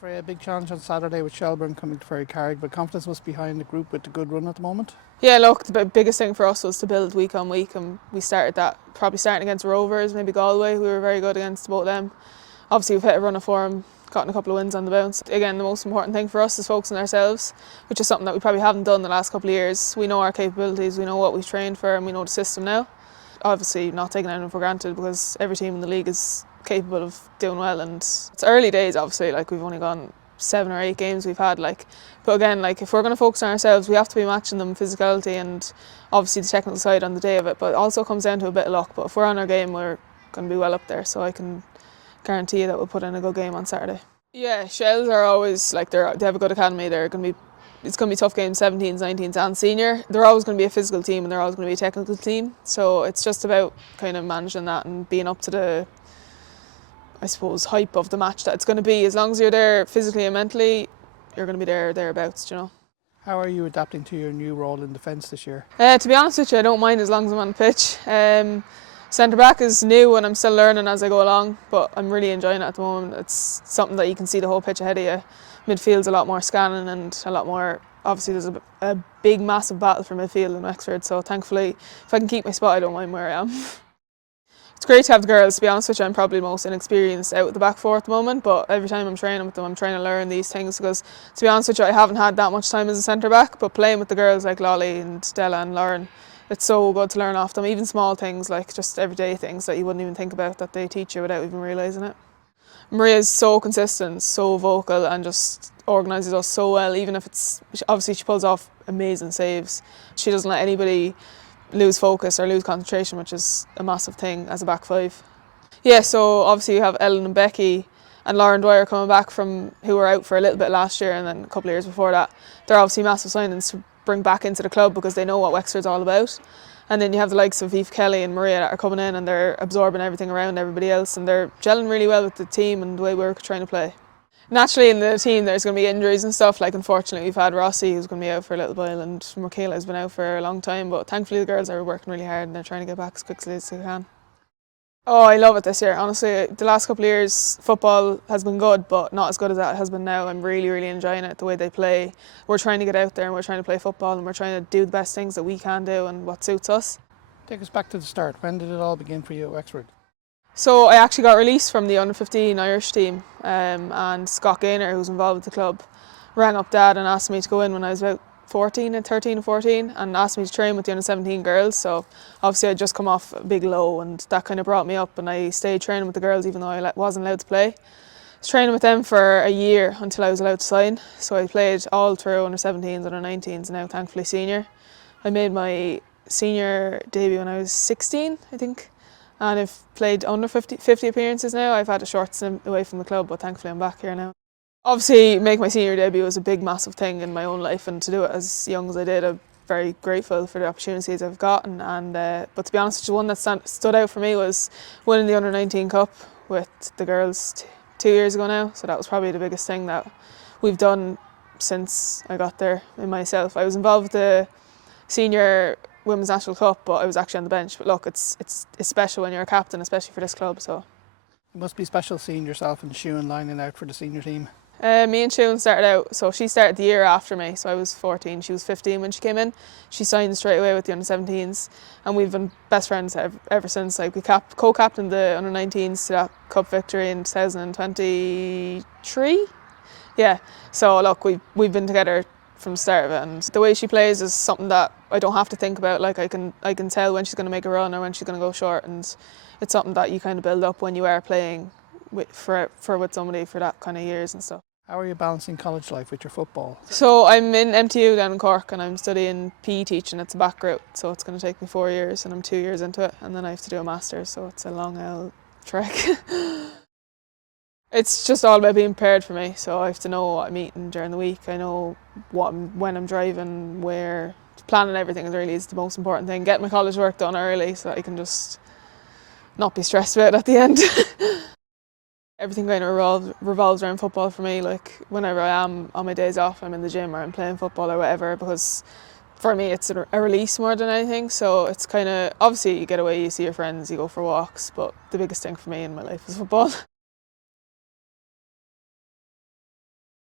Freya, a big challenge on Saturday with Shelbourne coming to Ferry Carrick, but confidence was behind the group with the good run at the moment. Yeah, look, the biggest thing for us was to build week on week, and we started that probably starting against Rovers, maybe Galway. We were very good against both of them. Obviously, we've hit a run of form, gotten a couple of wins on the bounce. Again, the most important thing for us is focusing on ourselves, which is something that we probably haven't done the last couple of years. We know our capabilities, we know what we've trained for, and we know the system now. Obviously, not taking anything for granted because every team in the league is capable of doing well, and it's early days. Obviously, like we've only gone 7 or 8 games we've had, but again, if we're going to focus on ourselves, we have to be matching them physicality and obviously the technical side on the day of it, but it also comes down to a bit of luck. But if we're on our game, we're going to be well up there, so I can guarantee you that we'll put in a good game on Saturday. Yeah, Shells are always they have a good academy. It's going to be tough games, 17s, 19s and senior. They're always going to be a physical team and they're always going to be a technical team, so it's just about kind of managing that and being up to the, I suppose, hype of the match that it's going to be. As long as you're there physically and mentally, you're going to be thereabouts, you know. How are you adapting to your new role in defence this year? To be honest with you, I don't mind as long as I'm on the pitch. Centre back is new and I'm still learning as I go along, but I'm really enjoying it at the moment. It's something that you can see the whole pitch ahead of you. Midfield's a lot more scanning and a lot more, obviously there's a big massive battle for midfield in Wexford, so thankfully if I can keep my spot I don't mind where I am. It's great to have the girls. To be honest with you, I'm probably the most inexperienced out at the back four at the moment, but every time I'm training with them, I'm trying to learn these things because, to be honest with you, I haven't had that much time as a centre back, but playing with the girls like Lolly and Della and Lauren, it's so good to learn off them, even small things like just everyday things that you wouldn't even think about that they teach you without even realising it. Maria's so consistent, so vocal and just organises us so well, even if obviously she pulls off amazing saves. She doesn't let anybody lose focus or lose concentration, which is a massive thing as a back five. Yeah, so obviously you have Ellen and Becky and Lauren Dwyer coming back from who were out for a little bit last year and then a couple of years before that. They're obviously massive signings to bring back into the club because they know what Wexford's all about. And then you have the likes of Eve Kelly and Maria that are coming in and they're absorbing everything around everybody else and they're gelling really well with the team and the way we're trying to play. Naturally in the team there's going to be injuries and stuff, like unfortunately we've had Rossi who's going to be out for a little while and Michaela has been out for a long time, but thankfully the girls are working really hard and they're trying to get back as quickly as they can. Oh, I love it this year. Honestly, the last couple of years football has been good, but not as good as that has been now. I'm really, really enjoying it, the way they play. We're trying to get out there and we're trying to play football and we're trying to do the best things that we can do and what suits us. Take us back to the start. When did it all begin for you at Wexford? So I actually got released from the under-15 Irish team and Scott Gaynor, who's involved with the club, rang up Dad and asked me to go in when I was about 13 and 14 and asked me to train with the under-17 girls. So obviously I'd just come off a big low and that kind of brought me up and I stayed training with the girls even though I wasn't allowed to play. I was training with them for a year until I was allowed to sign. So I played all through under-17s, under-19s and now thankfully senior. I made my senior debut when I was 16, I think. And I've played under 50 appearances now. I've had a short stint away from the club, but thankfully I'm back here now. Obviously, make my senior debut was a big, massive thing in my own life, and to do it as young as I did, I'm very grateful for the opportunities I've gotten. But to be honest, the one that stood out for me was winning the under-19 cup with the girls 2 years ago now. So that was probably the biggest thing that we've done since I got there in myself. I was involved with the senior Women's National Cup, but I was actually on the bench. But look, it's special when you're a captain, especially for this club. So It must be special seeing yourself and Siún lining out for the senior team. Me and Siún started out, so she started the year after me, so I was 14, she was 15 when she came in. She signed straight away with the under-17s and we've been best friends ever since. Like we co-captained the under-19s to that cup victory in 2023. Yeah, so look, we've been together from the start of it, and the way she plays is something that I don't have to think about. Like I can tell when she's going to make a run or when she's going to go short, and it's something that you kind of build up when you are playing with somebody for that kind of years and stuff. How are you balancing college life with your football? So I'm in MTU down in Cork and I'm studying PE teaching. It's a back route, so it's going to take me 4 years and I'm 2 years into it, and then I have to do a master's, so it's a long old trek. It's just all about being prepared for me, so I have to know what I'm eating during the week. I know when I'm driving, where. Planning everything is the most important thing. Getting my college work done early so that I can just not be stressed about it at the end. Everything kind of revolves around football for me. Like whenever I am on my days off, I'm in the gym or I'm playing football or whatever, because for me it's a release more than anything. So it's kind of, obviously you get away, you see your friends, you go for walks, but the biggest thing for me in my life is football.